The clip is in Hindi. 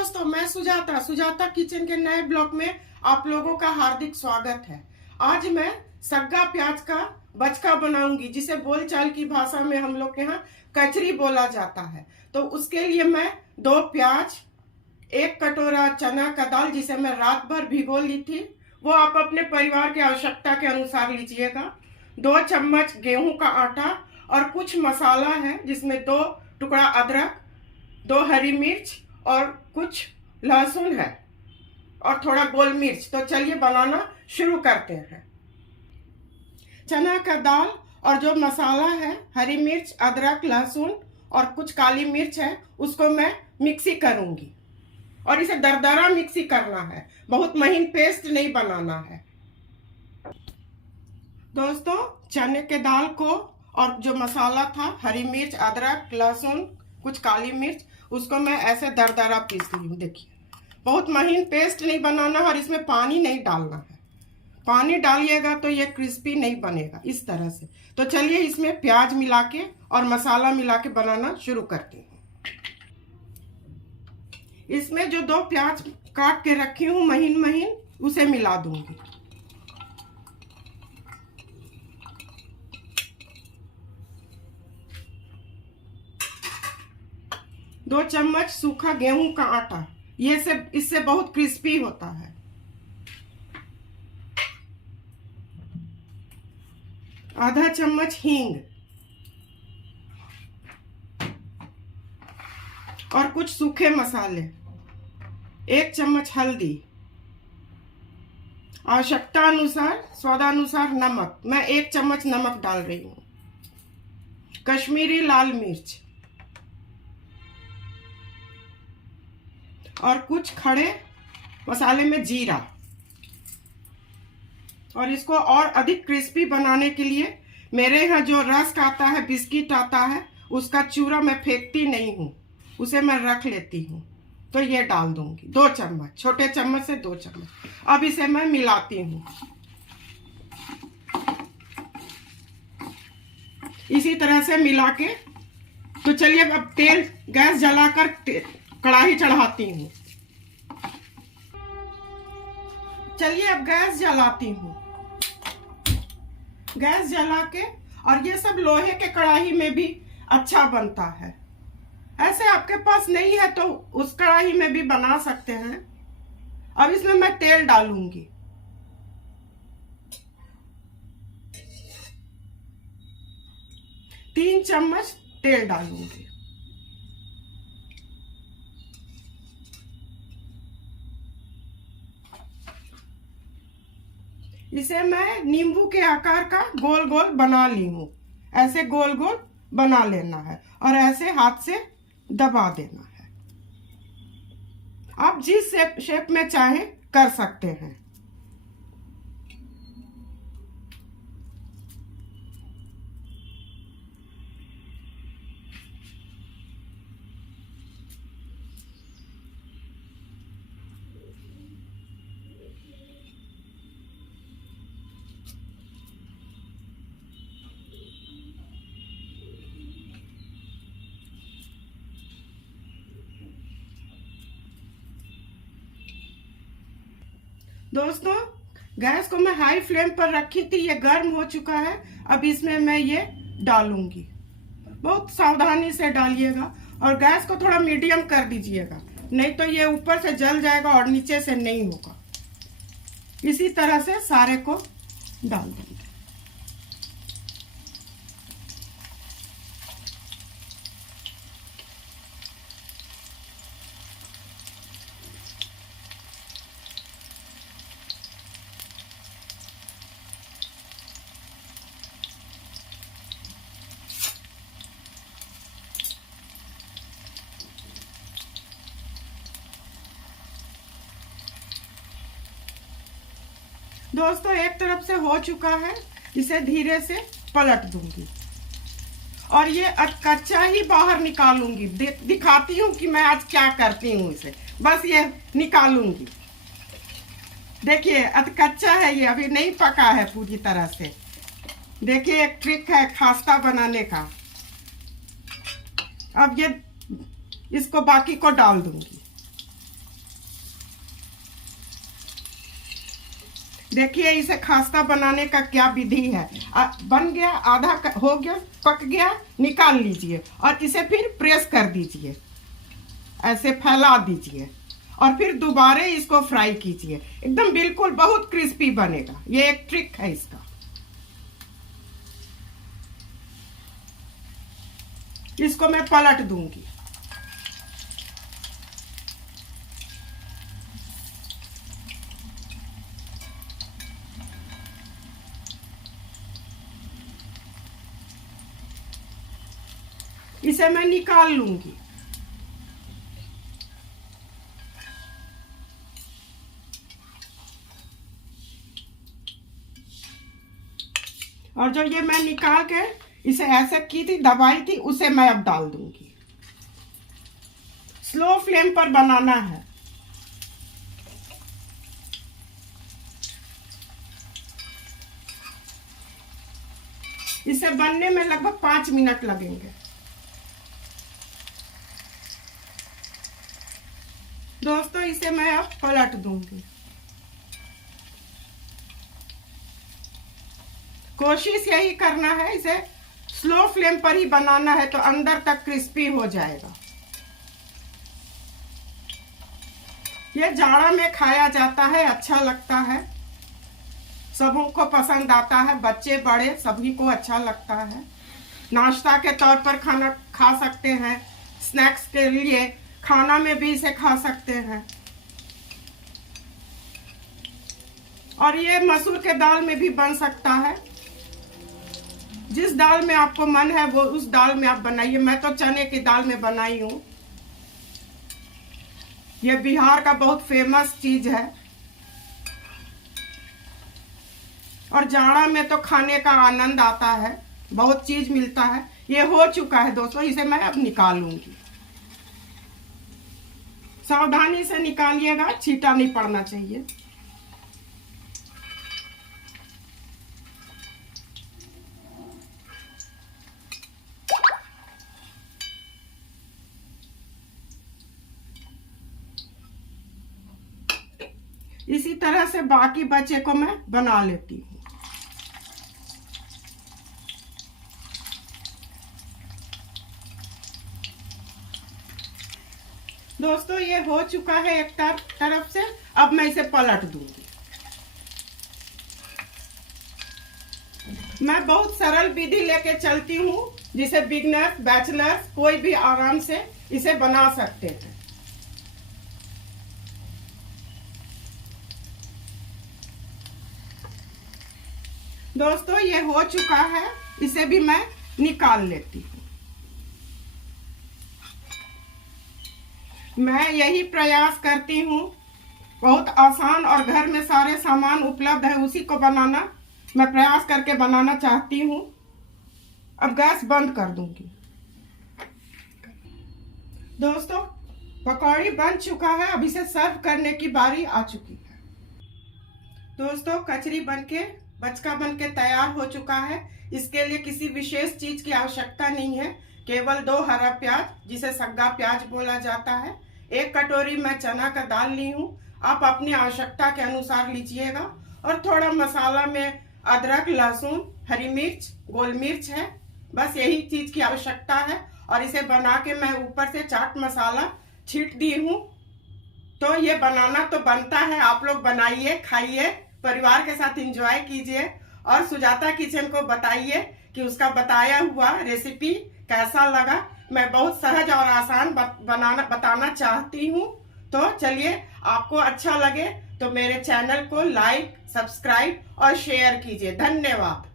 दोस्तों, मैं सुजाता किचन के नए ब्लॉग में आप लोगों का हार्दिक स्वागत है। आज मैं सग्गा प्याज का बचका बनाऊंगी, जिसे बोलचाल की भाषा में हम लोग के यहाँ कचरी बोला जाता है। तो उसके लिए मैं 2 प्याज, 1 कटोरा चना का दाल जिसे मैं रात भर भिगो ली थी, वो आप अपने परिवार की आवश्यकता के अनुसार लीजिएगा। 2 चम्मच गेहूं का आटा और कुछ मसाला है जिसमें 2 टुकड़ा अदरक, 2 हरी मिर्च और कुछ लहसुन है और थोड़ा गोल मिर्च। तो चलिए बनाना शुरू करते हैं। चना का दाल और जो मसाला है, हरी मिर्च, अदरक, लहसुन और कुछ काली मिर्च है, उसको मैं मिक्सी करूंगी और इसे दरदरा मिक्सी करना है, बहुत महीन पेस्ट नहीं बनाना है। दोस्तों, चने के दाल को और जो मसाला था, हरी मिर्च, अदरक, लहसुन, कुछ काली मिर्च, उसको मैं ऐसे दरदरा पीस ली हूँ। देखिए, बहुत महीन पेस्ट नहीं बनाना और इसमें पानी नहीं डालना है। पानी डालिएगा तो ये क्रिस्पी नहीं बनेगा इस तरह से। तो चलिए इसमें प्याज मिला के और मसाला मिला के बनाना शुरू करती हूँ। इसमें जो 2 प्याज काट के रखी हूँ महीन महीन, उसे मिला दूंगी। दो चम्मच सूखा गेहूं का आटा, इससे बहुत क्रिस्पी होता है। आधा चम्मच हींग और कुछ सूखे मसाले, 1 चम्मच हल्दी, आवश्यकता अनुसार स्वादानुसार नमक, मैं 1 चम्मच नमक डाल रही हूँ, कश्मीरी लाल मिर्च और कुछ खड़े मसाले में जीरा। और इसको और अधिक क्रिस्पी बनाने के लिए मेरे यहाँ जो रस्क आता है, बिस्किट आता है, उसका चूरा मैं फेंकती नहीं हूँ, उसे मैं रख लेती हूँ। तो ये डाल दूंगी 2 चम्मच, छोटे चम्मच से 2 चम्मच। अब इसे मैं मिलाती हूँ। इसी तरह से मिला के तो चलिए अब तेल गैस जलाकर कढ़ाई चढ़ाती हूँ। चलिए अब गैस जलाती हूँ। गैस जला के, और ये सब लोहे के कढ़ाई में भी अच्छा बनता है। ऐसे आपके पास नहीं है तो उस कढ़ाई में भी बना सकते हैं। अब इसमें मैं तेल डालूंगी। तीन चम्मच तेल डालूंगी। इसे मैं नींबू के आकार का गोल गोल बना ली हूँ। ऐसे गोल गोल बना लेना है और ऐसे हाथ से दबा देना है। आप जिस शेप में चाहें कर सकते हैं। दोस्तों, गैस को मैं हाई फ्लेम पर रखी थी, ये गर्म हो चुका है। अब इसमें मैं ये डालूंगी। बहुत सावधानी से डालिएगा और गैस को थोड़ा मीडियम कर दीजिएगा, नहीं तो ये ऊपर से जल जाएगा और नीचे से नहीं होगा। इसी तरह से सारे को डाल देंगे। दोस्तों, एक तरफ से हो चुका है, इसे धीरे से पलट दूंगी और ये कच्चा ही बाहर निकालूंगी। दिखाती हूँ कि मैं आज क्या करती हूँ। इसे बस ये निकालूंगी। देखिए, कच्चा है, ये अभी नहीं पका है पूरी तरह से। देखिए, एक ट्रिक है खास्ता बनाने का। अब ये इसको बाकी को डाल दूंगी। देखिए इसे खास्ता बनाने का क्या विधि है। बन गया, आधा हो गया, पक गया, निकाल लीजिए और इसे फिर प्रेस कर दीजिए, ऐसे फैला दीजिए और फिर दोबारा इसको फ्राई कीजिए। एकदम बिल्कुल बहुत क्रिस्पी बनेगा। ये एक ट्रिक है इसका। इसको मैं पलट दूंगी। इसे मैं निकाल लूंगी। और जो ये मैं निकाल के इसे ऐसे की थी, दबाई थी, उसे मैं अब डाल दूंगी। स्लो फ्लेम पर बनाना है। इसे बनने में लगभग 5 मिनट लगेंगे। दोस्तों इसे मैं अब पलट दूंगी। कोशिश यही करना है, इसे स्लो फ्लेम पर ही बनाना है तो अंदर तक क्रिस्पी हो जाएगा। ये जाड़ा में खाया जाता है, अच्छा लगता है, सबों को पसंद आता है, बच्चे बड़े सभी को अच्छा लगता है। नाश्ता के तौर पर खाना खा सकते हैं, स्नैक्स के लिए खाना में भी इसे खा सकते हैं। और ये मसूर के दाल में भी बन सकता है। जिस दाल में आपको मन है वो उस दाल में आप बनाइए। मैं तो चने की दाल में बनाई हूँ। ये बिहार का बहुत फेमस चीज है और जाड़ा में तो खाने का आनंद आता है, बहुत चीज मिलता है। ये हो चुका है दोस्तों, इसे मैं अब निकालूंगी। सावधानी से निकालिएगा, छींटा नहीं पड़ना चाहिए। इसी तरह से बाकी बचे को मैं बना लेती हूँ। दोस्तों ये हो चुका है एक तरफ से। अब मैं इसे पलट दूंगी। मैं बहुत सरल विधि लेके चलती हूँ जिसे बिगनर्स, बैचलर्स कोई भी आराम से इसे बना सकते हैं। दोस्तों ये हो चुका है, इसे भी मैं निकाल लेती हूँ। मैं यही प्रयास करती हूँ, बहुत आसान और घर में सारे सामान उपलब्ध है उसी को बनाना मैं प्रयास करके बनाना चाहती हूँ। अब गैस बंद कर दूंगी। दोस्तों पकौड़ी बन चुका है, अब इसे सर्व करने की बारी आ चुकी है। दोस्तों कचरी बनके, बचका बनके तैयार हो चुका है। इसके लिए किसी विशेष चीज की आवश्यकता नहीं है, केवल 2 हरा प्याज जिसे सग्गा प्याज बोला जाता है, 1 कटोरी मैं चना का दाल ली हूँ। आप अपनी आवश्यकता के अनुसार लीजिएगा। और थोड़ा मसाला में अदरक, लहसुन, हरी मिर्च, गोल मिर्च है, बस यही चीज की आवश्यकता है। और इसे बना के मैं ऊपर से चाट मसाला छींट दी हूँ। तो ये बनाना तो बनता है, आप लोग बनाइए, खाइए, परिवार के साथ एंजॉय कीजिए और सुजाता किचन को बताइए कि उसका बताया हुआ रेसिपी कैसा लगा। मैं बहुत सहज और आसान बताना चाहती हूँ। तो चलिए, आपको अच्छा लगे तो मेरे चैनल को लाइक, सब्सक्राइब और शेयर कीजिए। धन्यवाद।